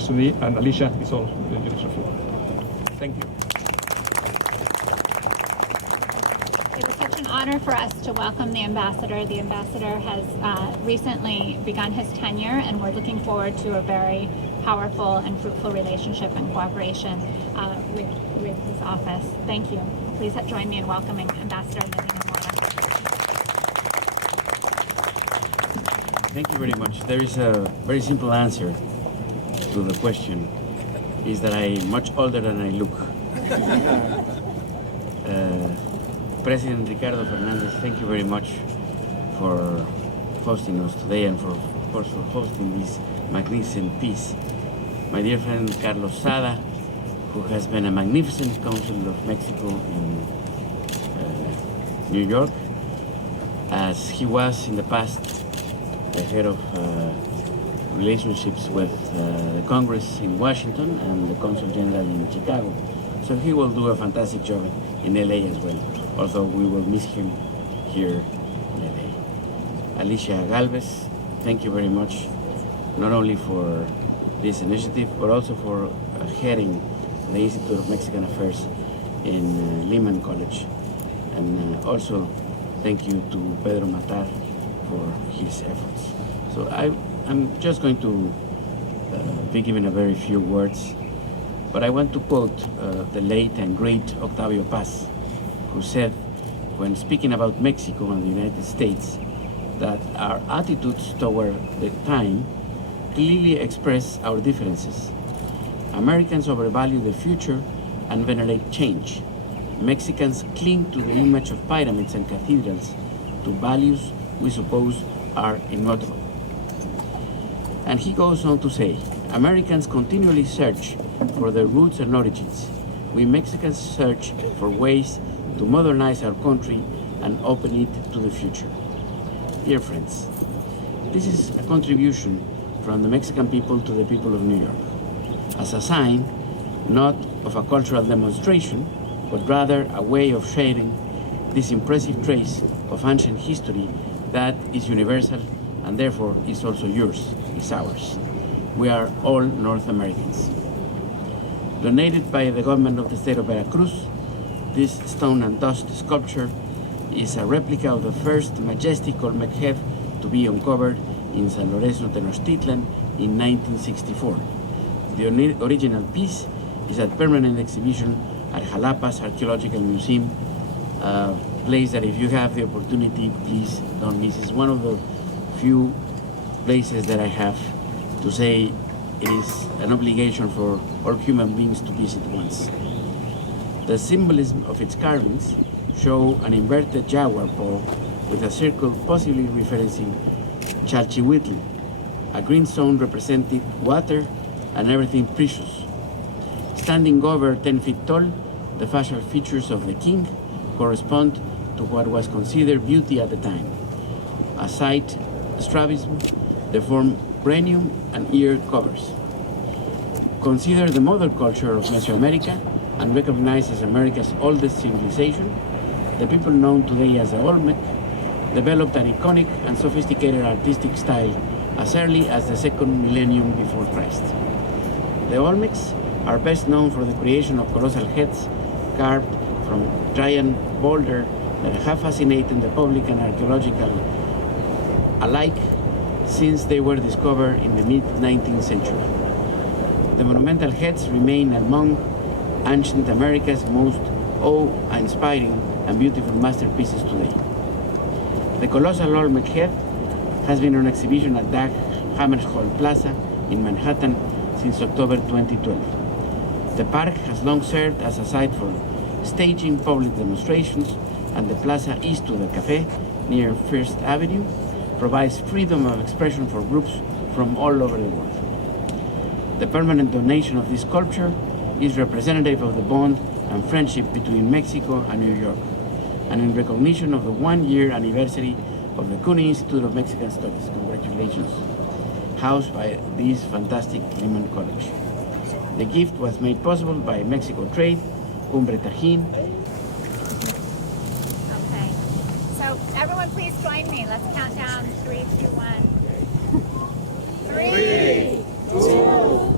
To me, and Alicia, it's all yours. Thank you. It is such an honor for us to welcome the ambassador. The ambassador has recently begun his tenure, and we're looking forward to a very powerful and fruitful relationship and cooperation with his office. Thank you. Please join me in welcoming Ambassador Medina Mora. Thank you very much. There is a very simple answer to the question, is that I'm much older than I look. President Ricardo Fernandez, thank you very much for hosting us today and for, of course, for hosting this magnificent piece. My dear friend Carlos Sada, who has been a magnificent consul of Mexico in New York, as he was in the past the head of relationships with the Congress in Washington and the Consul General in Chicago. So he will do a fantastic job in LA as well, although we will miss him here in LA. Alicia Galvez, thank you very much, not only for this initiative, but also for heading the Institute of Mexican Affairs in Lehman College. And also thank you to Pedro Matar for his efforts. So I'm just going to be giving a very few words, but I want to quote the late and great Octavio Paz, who said, when speaking about Mexico and the United States, that our attitudes toward the time clearly express our differences. Americans overvalue the future and venerate change. Mexicans cling to the image of pyramids and cathedrals, to values we suppose are immutable. And he goes on to say, Americans continually search for their roots and origins. We Mexicans search for ways to modernize our country and open it to the future. Dear friends, this is a contribution from the Mexican people to the people of New York, as a sign not of a cultural demonstration, but rather a way of sharing this impressive trace of ancient history that is universal and therefore is also yours, is ours. We are all North Americans. Donated by the government of the state of Veracruz, this stone and dust sculpture is a replica of the first majestic Olmec head to be uncovered in San Lorenzo Tenochtitlan in 1964. The original piece is at permanent exhibition at Jalapa's Archaeological Museum, a place that if you have the opportunity, please don't miss. It's one of the few places that I have to say it is an obligation for all human beings to visit once. The symbolism of its carvings show an inverted jaguar paw with a circle possibly referencing Chalchihuitl, a green stone representing water and everything precious. Standing over 10 feet tall, the facial features of the king correspond to what was considered beauty at the time. A side strabism, they form cranium and ear covers. Consider the mother culture of Mesoamerica and recognized as America's oldest civilization. The people known today as the Olmec developed an iconic and sophisticated artistic style as early as the second millennium before Christ. The Olmecs are best known for the creation of colossal heads carved from giant boulder that have fascinated the public and archaeological alike since they were discovered in the mid-19th century. The monumental heads remain among ancient America's most awe-inspiring and beautiful masterpieces today. The colossal Olmec head has been on exhibition at Dag Hammarskjöld Plaza in Manhattan since October 2012. The park has long served as a site for staging public demonstrations, and the plaza east to the cafe near First Avenue provides freedom of expression for groups from all over the world. The permanent donation of this sculpture is representative of the bond and friendship between Mexico and New York, and in recognition of the 1-year anniversary of the CUNY Institute of Mexican Studies. Congratulations. Housed by this fantastic Lehman College. The gift was made possible by Mexico Trade, Umbre Tajín. Okay, so everyone please join me. Let's count down 3, 2, 1. 3, 2,